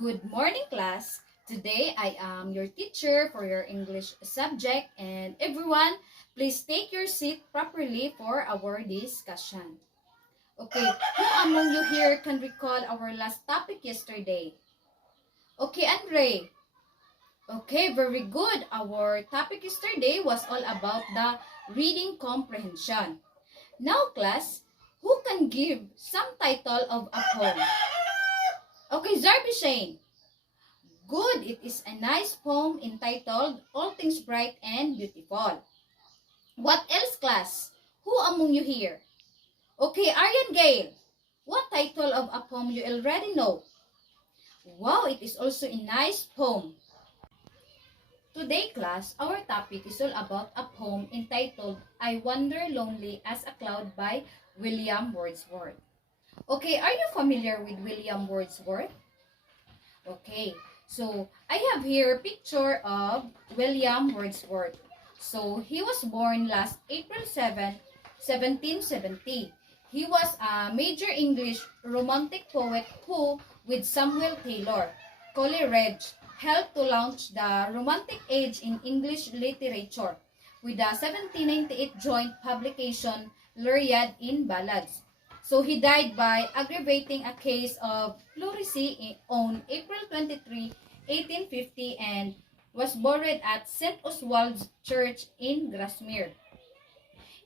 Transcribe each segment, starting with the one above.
Good morning, class. Today I am your teacher for your English subject, and everyone, please take your seat properly for our discussion. Okay, who among you here can recall our last topic yesterday? Okay, Andre. Okay, very good. Our topic yesterday was all about the reading comprehension. Now, class, who can give some title of a poem? Okay, Zarby Shane. Good, it is a nice poem entitled All Things Bright and Beautiful. What else, class? Who among you here? Okay, Aryan Gale. What title of a poem you already know? Wow, it is also a nice poem. Today, class, our topic is all about a poem entitled I Wander Lonely as a Cloud by William Wordsworth. Okay, are you familiar with William Wordsworth? Okay, so I have here a picture of William Wordsworth. So he was born last April 7, 1770. He was a major English romantic poet who, with Samuel Taylor Coleridge, helped to launch the Romantic Age in English literature with the 1798 joint publication Lyriad in Ballads. So he died by aggravating a case of pleurisy on April 23, 1850, and was buried at St. Oswald's Church in Grasmere.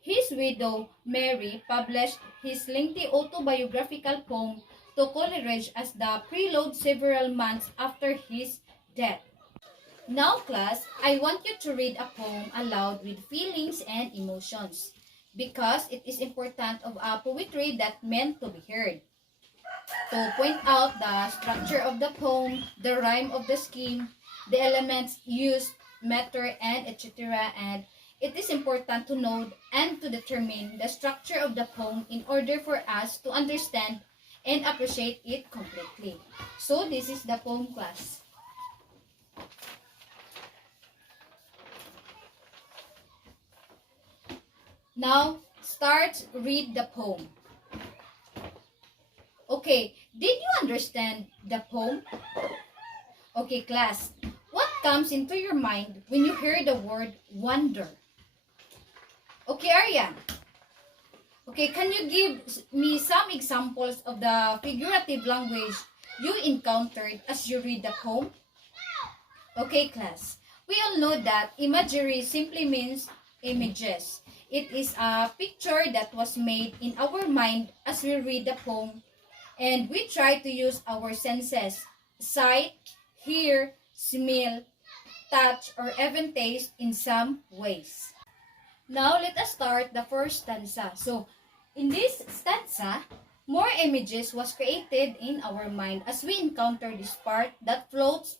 His widow, Mary, published his lengthy autobiographical poem to Coleridge as the prelude several months after his death. Now, class, I want you to read a poem aloud with feelings and emotions because it is important of a poetry that meant to be heard. To point out the structure of the poem, the rhyme of the scheme, the elements used, meter, and etc. And it is important to note and to determine the structure of the poem in order for us to understand and appreciate it completely. So this is the poem, class. Now, read the poem. Okay, did you understand the poem? Okay, class, what comes into your mind when you hear the word wonder? Okay, Arya. Okay, can you give me some examples of the figurative language you encountered as you read the poem? Okay, class, we all know that imagery simply means images. It is a picture that was made in our mind as we read the poem, and we try to use our senses, sight, hear, smell, touch, or even taste in some ways. Now, let us start the first stanza. So, in this stanza, more images was created in our mind as we encounter this part that floats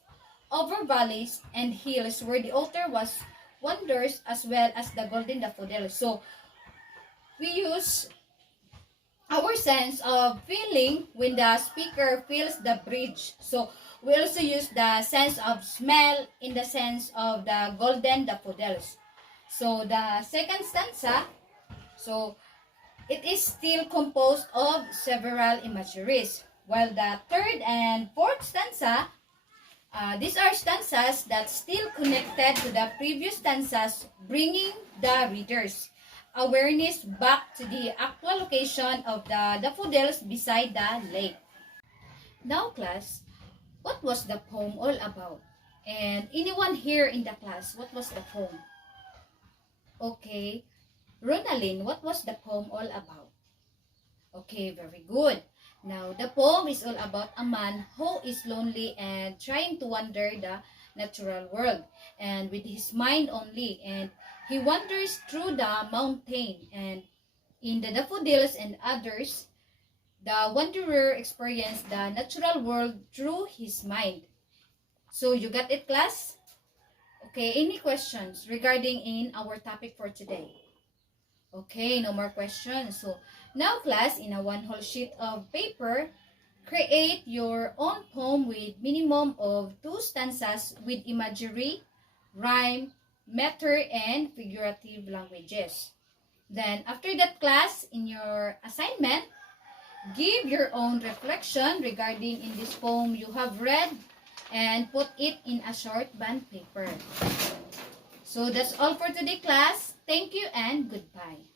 over valleys and hills where the author was wonders as well as the golden daffodils. So, we use our sense of feeling when the speaker feels the bridge. So, we also use the sense of smell in the sense of the golden daffodils. So, the second stanza, so it is still composed of several imageries. While the third and fourth stanza, these are stanzas that still connected to the previous stanzas, bringing the readers awareness back to the actual location of the daffodils beside the lake. Now, class, what was the poem all about? And anyone here in the class, what was the poem? Okay, Ronaldin, what was the poem all about? Okay, very good. Now, the poem is all about a man who is lonely and trying to wander the natural world and with his mind only, and he wanders through the mountain, and in the daffodils and others, the wanderer experienced the natural world through his mind. So you got it, class? Okay, any questions regarding in our topic for today? Okay, no more questions. So now, class, in a one whole sheet of paper, create your own poem with minimum of 2 stanzas with imagery, rhyme, meter, and figurative languages. Then, after that, class, in your assignment, Give your own reflection regarding in this poem you have read and put it in a short bond paper. So that's all for today, class. Thank you and goodbye.